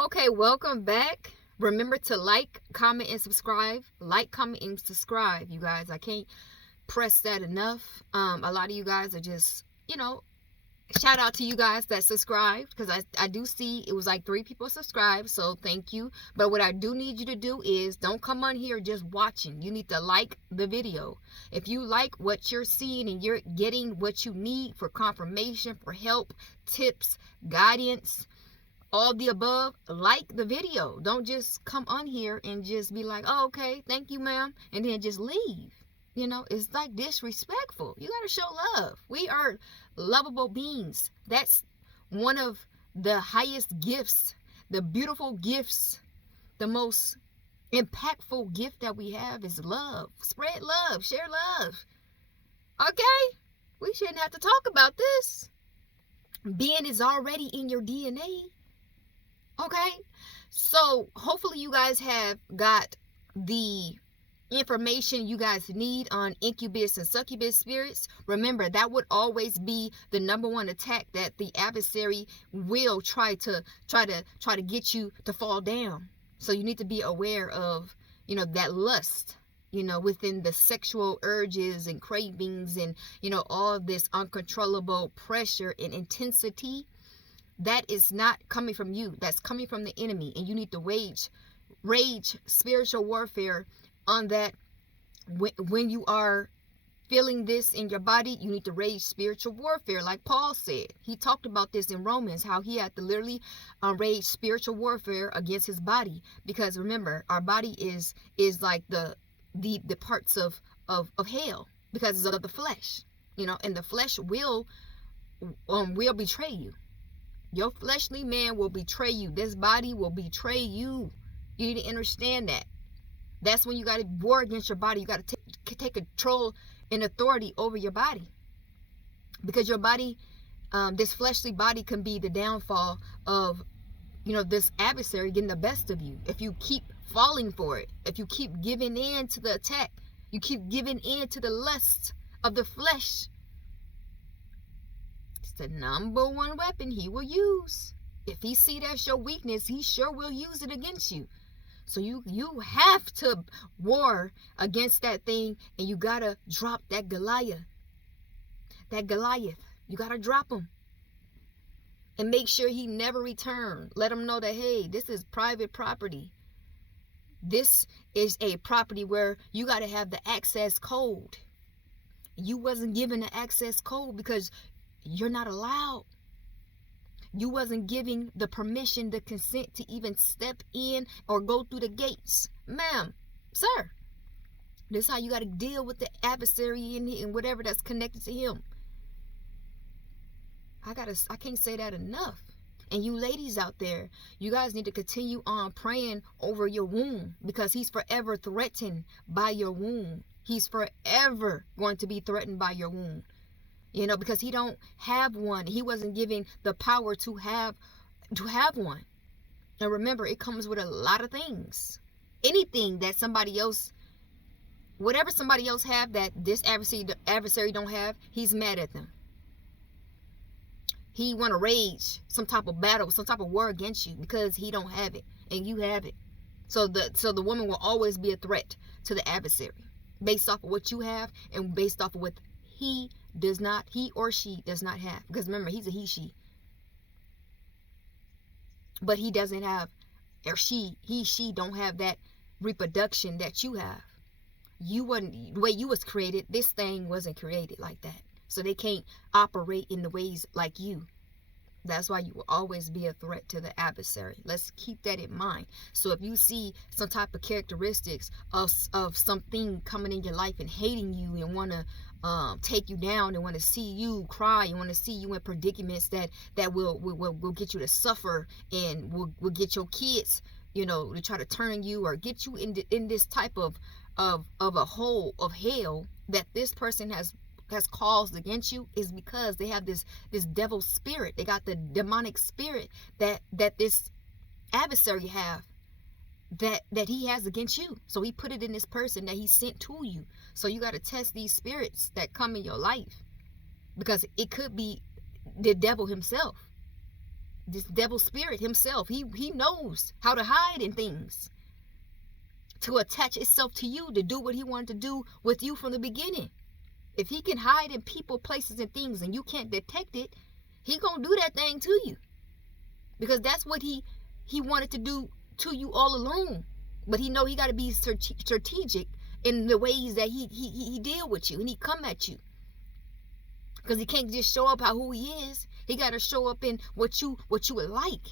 Okay, welcome back. Remember to like, comment, and subscribe. Like, comment, and subscribe, you guys. I can't press that enough. A lot of you guys are just, shout out to you guys that subscribed, because I do see it was like 3 people subscribed, so thank you. But what I do need you to do is don't come on here just watching. You need to like the video. If you like what you're seeing and you're getting what you need for confirmation, for help, tips, guidance, all the above, like the video. Don't just come on here and just be like, oh, okay, thank you, ma'am, and then just leave. It's like disrespectful. You got to show love. We are lovable beings. That's one of the highest gifts, the beautiful gifts, the most impactful gift that we have is love. Spread love, share love. Okay? We shouldn't have to talk about this. Being is already in your DNA. Okay, so hopefully you guys have got the information you guys need on incubus and succubus spirits. Remember, that would always be the #1 attack that the adversary will try to get you to fall down. So you need to be aware of, that lust, within the sexual urges and cravings and, all this uncontrollable pressure and intensity. That is not coming from you. That's coming from the enemy. And you need to rage spiritual warfare on that. When you are feeling this in your body, you need to rage spiritual warfare. Like Paul said, he talked about this in Romans, how he had to literally rage spiritual warfare against his body. Because remember, our body is like the parts of hell, because of the flesh, and the flesh will betray you. Your fleshly man will betray you. This body will betray you. You need to understand that. That's when you got to war against your body. You got to take control and authority over your body. Because your body, this fleshly body, can be the downfall of, this adversary getting the best of you. If you keep falling for it, if you keep giving in to the attack, you keep giving in to the lust of the flesh, the #1 weapon he will use. If he see that's your weakness, he sure will use it against you. So you have to war against that thing, and you gotta drop that Goliath. You gotta drop him, and make sure he never return. Let him know that, hey, this is private property. This is a property where you gotta have the access code. You wasn't given the access code because you're not allowed. You wasn't giving the permission, the consent to even step in or go through the gates. Ma'am, sir, this is how you got to deal with the adversary and whatever that's connected to him. I can't say that enough. And you ladies out there, you guys need to continue on praying over your womb, because he's forever threatened by your womb. He's forever going to be threatened by your womb. Because he don't have one. He wasn't given the power to have one. And remember, it comes with a lot of things. Anything that whatever somebody else have that this adversary don't have, he's mad at them. He want to rage some type of battle, some type of war against you, because he don't have it and you have it. So the woman will always be a threat to the adversary, based off of what you have and based off of what he or she does not have. Because remember, he's a she. But he doesn't have, or she don't have that reproduction that you have. The way you was created, this thing wasn't created like that. So they can't operate in the ways like you. That's why you will always be a threat to the adversary. Let's keep that in mind. So if you see some type of characteristics of something coming in your life and hating you and want to take you down and want to see you cry and want to see you in predicaments that will get you to suffer and will get your kids, to try to turn you or get you in this type of a hole of hell that this person has caused against you, is because they have this devil spirit. They got the demonic spirit that this adversary have, that he has against you. So he put it in this person that he sent to you. So you got to test these spirits that come in your life, because it could be the devil himself This devil spirit himself, he knows how to hide in things, to attach itself to you, to do what he wanted to do with you from the beginning. If he can hide in people, places, and things, and you can't detect it, he gonna do that thing to you, because that's what he wanted to do to you all along. But he know he got to be strategic in the ways that he deal with you, and he come at you, because he can't just show up who he is. He got to show up in what you would like.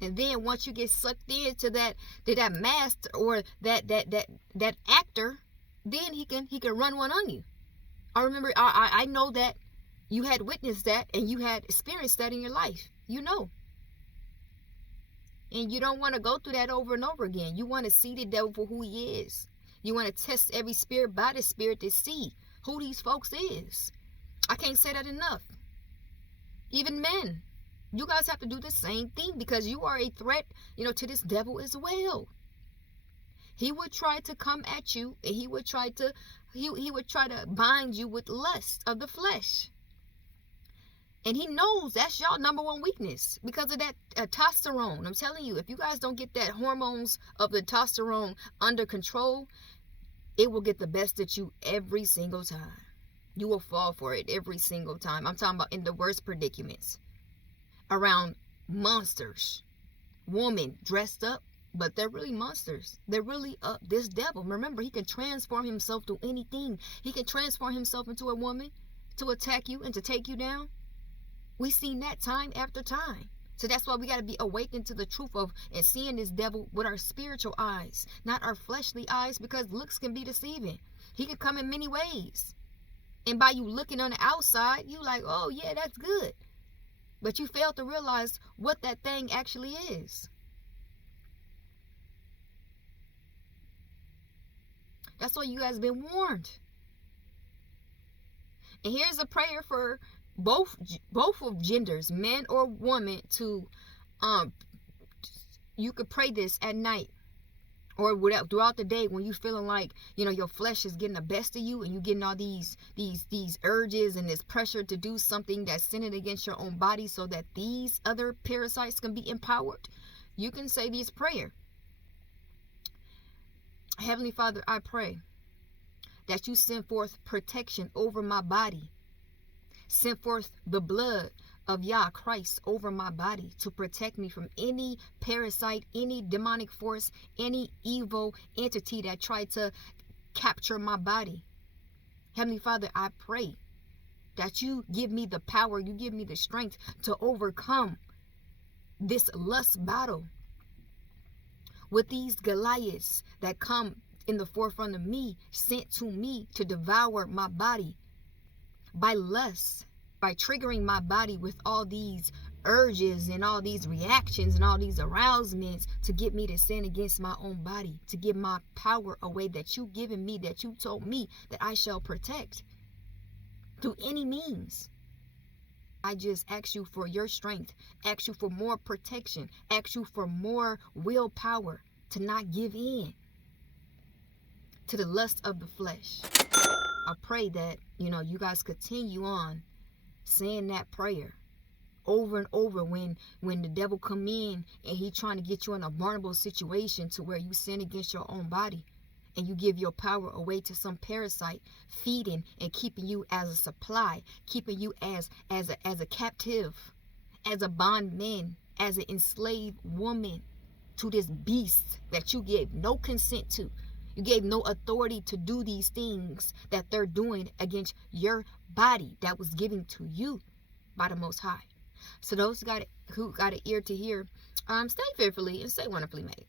And then once you get sucked into that master or that actor, then he can run one on you. I remember, I know that you had witnessed that, and you had experienced that in your life. You know. And you don't want to go through that over and over again. You want to see the devil for who he is. You want to test every spirit by the spirit to see who these folks is. I can't say that enough. Even men, you guys have to do the same thing, because you are a threat, to this devil as well. He would try to come at you, and he would try to bind you with lust of the flesh. And he knows that's y'all number one weakness, because of that testosterone. I'm telling you, if you guys don't get that hormones of the testosterone under control, it will get the best at you every single time. You will fall for it every single time. I'm talking about in the worst predicaments. Around monsters. Women dressed up, but they're really monsters. They're really this devil. Remember, he can transform himself to anything. He can transform himself into a woman to attack you and to take you down. We've seen that time after time. So that's why we got to be awakened to the truth of and seeing this devil with our spiritual eyes, not our fleshly eyes, because looks can be deceiving. He can come in many ways. And by you looking on the outside, you like, oh yeah, that's good. But you fail to realize what that thing actually is. That's why you guys have been warned. And here's a prayer for both of genders, man or woman, to you could pray this at night or throughout the day when you feeling like your flesh is getting the best of you, and you getting all these urges and this pressure to do something that's sinning against your own body, so that these other parasites can be empowered. You can say this prayer. Heavenly Father, I pray that you send forth protection over my body. Send forth the blood of Yah Christ over my body to protect me from any parasite, any demonic force, any evil entity that tried to capture my body. Heavenly Father, I pray that you give me the power, you give me the strength to overcome this lust battle with these Goliaths that come in the forefront of me, sent to me to devour my body by lust, by triggering my body with all these urges and all these reactions and all these arousements to get me to sin against my own body, to give my power away that you've given me, that you told me that I shall protect through any means. I just ask you for your strength, ask you for more protection, ask you for more willpower to not give in to the lust of the flesh. I pray that, you guys continue on saying that prayer over and over when the devil come in and he trying to get you in a vulnerable situation to where you sin against your own body, and you give your power away to some parasite, feeding and keeping you as a supply, keeping you as a captive, as a bondman, as an enslaved woman to this beast that you gave no consent to. You gave no authority to do these things that they're doing against your body that was given to you by the Most High. So those who got an ear to hear, stay fearfully and stay wonderfully made.